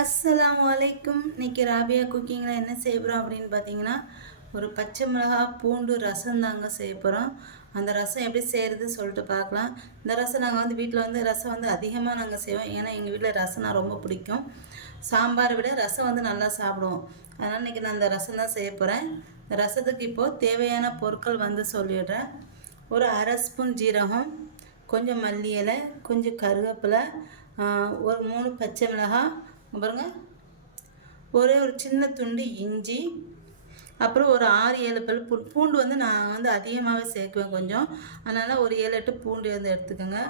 அஸ்லாம் வலைக்கும் இன்னைக்கு ராபியா குக்கிங்கில் என்ன செய்ய போகிறோம் அப்படின்னு பார்த்தீங்கன்னா ஒரு பச்சை மிளகா பூண்டு ரசம் தாங்க செய்ய போகிறோம் அந்த ரசம் எப்படி செய்கிறது சொல்லிட்டு பார்க்கலாம். இந்த ரசம் நாங்கள் வந்து வீட்டில் வந்து ரசம் வந்து அதிகமாக நாங்கள் செய்வோம். ஏன்னா எங்கள் வீட்டில் ரசம் நான் ரொம்ப பிடிக்கும். சாம்பாரை விட ரசம் வந்து நல்லா சாப்பிடுவோம். அதனால் இன்றைக்கி நான் அந்த ரசம் தான் செய்ய போகிறேன் இந்த ரசத்துக்கு இப்போது தேவையான பொருட்கள் வந்து சொல்லிடுறேன். ஒரு அரை ஸ்பூன் ஜீரகம் கொஞ்சம் மல்லி இலை கொஞ்சம் கருவேப்பிலை ஒரு மூணு பச்சை மிளகாய் பாருங்கள் ஒரே ஒரு சின்ன துண்டு இஞ்சி அப்புறம் ஒரு ஆறு ஏழு பல் பூ பூண்டு வந்து நான் வந்து அதிகமாகவே சேர்க்குவேன் கொஞ்சம். அதனால் ஒரு ஏழு எட்டு பூண்டு வந்து எடுத்துக்கோங்க.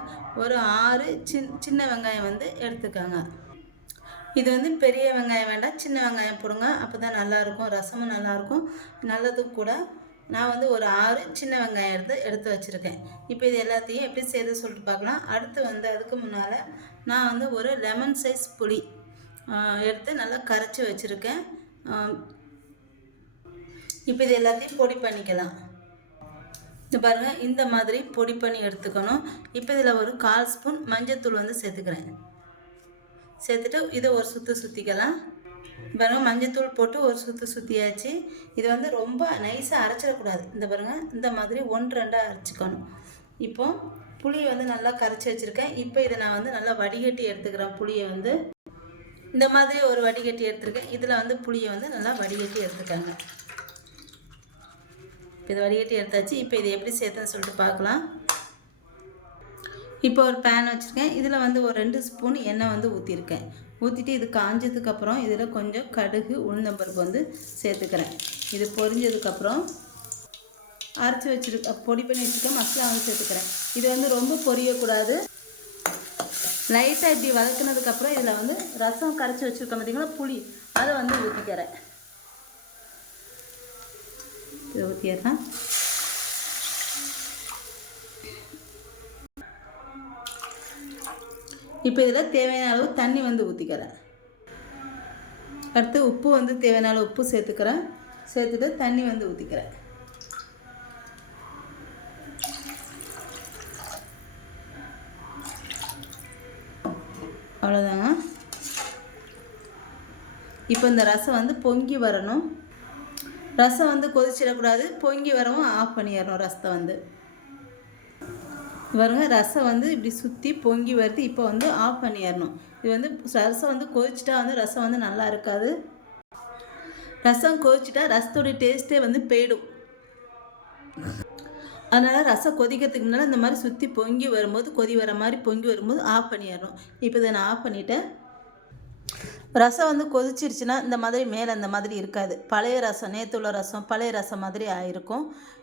ஒரு ஆறு சின் சின்ன வெங்காயம் வந்து எடுத்துக்கோங்க. இது வந்து பெரிய வெங்காயம் வேண்டாம் சின்ன வெங்காயம் போடுங்க. அப்போ தான் நல்லாயிருக்கும். ரசமும் நல்லாயிருக்கும். நல்லதும் கூட. நான் வந்து ஒரு ஆறு சின்ன வெங்காயம் எடுத்து எடுத்து வச்சுருக்கேன். இப்போ இது எல்லாத்தையும் எப்படி செய்து சொல்லிட்டு பார்க்கலாம். அடுத்து வந்து அதுக்கு முன்னால் நான் வந்து ஒரு லெமன் சைஸ் புளி. எடுத்து நல்லா கரைச்சி வச்சுருக்கேன். இப்போ இது எல்லாத்தையும் பொடி பண்ணிக்கலாம். இது பாருங்கள் இந்த மாதிரி பொடி பண்ணி எடுத்துக்கணும். இப்போ இதில் ஒரு கால் ஸ்பூன் மஞ்சத்தூள் வந்து சேர்த்துக்கிறேன். சேர்த்துட்டு இதை ஒரு சுற்று சுற்றிக்கலாம் பாருங்கள் மஞ்சத்தூள் போட்டு ஒரு சுற்று சுற்றியாச்சு இது வந்து ரொம்ப நைஸாக அரைச்சிடக்கூடாது. இந்த பாருங்கள் இந்த மாதிரி ஒன்று ரெண்டாக அரைச்சிக்கணும். இப்போ புளியை வந்து நல்லா கரைச்சி வச்சுருக்கேன். இப்போ இதை நான் வந்து நல்லா வடிகட்டி எடுத்துக்கிறேன் புளியை வந்து. இந்த மாதிரி ஒரு வடிகட்டி எடுத்துருக்கேன். இதில் வந்து புளியை வந்து நல்லா வடிகட்டி எடுத்துக்கோங்க. இப்போ இதை வடிகட்டி எடுத்தாச்சு. இப்போ இதை எப்படி சேர்த்துன்னு சொல்லிட்டு பார்க்கலாம். இப்போ ஒரு பேன் வச்சுருக்கேன். இதில் வந்து ஒரு ரெண்டு ஸ்பூன் எண்ணெய் வந்து ஊற்றிருக்கேன் ஊற்றிட்டு இது காஞ்சதுக்கப்புறம் இதில் கொஞ்சம் கடுகு உளுந்தம்பருப்பு வந்து சேர்த்துக்கிறேன். இது பொரிஞ்சதுக்கப்புறம் அரைச்சி வச்சுருக்க பொடி பண்ணி வச்சுருக்க மசாலா வந்து சேர்த்துக்கிறேன். இது வந்து ரொம்ப பொரியக்கூடாது. லைட்டாக இப்படி வதக்குனதுக்கப்புறம் இதில் வந்து ரசம் கரைச்சி வச்சுருக்கோம் பார்த்திங்களா புளி. அதை வந்து ஊற்றிக்கிறேன் இதை ஊற்றிடுறேன் இப்போ இதில் தேவையான அளவு தண்ணி வந்து ஊற்றிக்கிறேன் அடுத்து உப்பு வந்து தேவையான அளவு உப்பு சேர்த்துக்கிறேன். சேர்த்துட்டு தண்ணி வந்து ஊற்றிக்கிறேன் அவ்வளோதாங்க இப்போ இந்த ரசம் வந்து பொங்கி வரணும். ரசம் வந்து கொதிச்சிடக்கூடாது. பொங்கி வரவும் ஆஃப் பண்ணிடணும் ரசத்தை வந்து. பாருங்க ரசம் வந்து இப்படி சுற்றி பொங்கி வருது. இப்போ வந்து ஆஃப் பண்ணிடணும். இது வந்து ரசம் வந்து கொதிச்சிட்டா வந்து ரசம் வந்து நல்லா இருக்காது. ரசம் கொதிச்சிட்டா ரசத்தோடைய டேஸ்ட்டே வந்து போயிடும். அதனால் ரசம் கொதிக்கிறதுக்கு முன்னால் இந்த மாதிரி சுற்றி பொங்கி வரும்போது கொதி வர மாதிரி பொங்கி வரும்போது ஆஃப் பண்ணிடணும். இப்போ இதை நான் ஆஃப் பண்ணிவிட்டேன் ரசம் வந்து கொதிச்சிருச்சுன்னா இந்த மாதிரி மேலே இந்த மாதிரி இருக்காது. பழைய ரசம் நேற்று உள்ள ரசம் பழைய ரசம் மாதிரி ஆயிருக்கும்.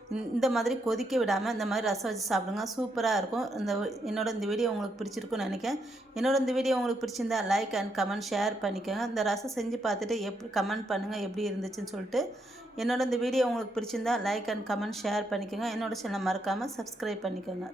இந்த- மாதிரி கொதிக்க விடாமல் இந்த மாதிரி ரசம் வச்சு சாப்பிடுங்க. சூப்பராக இருக்கும். இந்த என்னோட இந்த வீடியோ உங்களுக்கு பிடிச்சிருக்குன்னு நினைக்கிறேன். என்னோட இந்த வீடியோ உங்களுக்கு பிடிச்சிருந்தா லைக் அண்ட் கமெண்ட் ஷேர் பண்ணிக்கோங்க. இந்த ரசம் செஞ்சு பார்த்துட்டு எப்படி கமெண்ட் பண்ணுங்கள் எப்படி இருந்துச்சுன்னு சொல்லிட்டு. என்னோட இந்த வீடியோ உங்களுக்கு பிடிச்சிருந்தா லைக் அண்ட் கமெண்ட் ஷேர் பண்ணிக்கோங்க. என்னோட சேனல் மறக்காமல் சப்ஸ்கிரைப் பண்ணிக்கோங்க.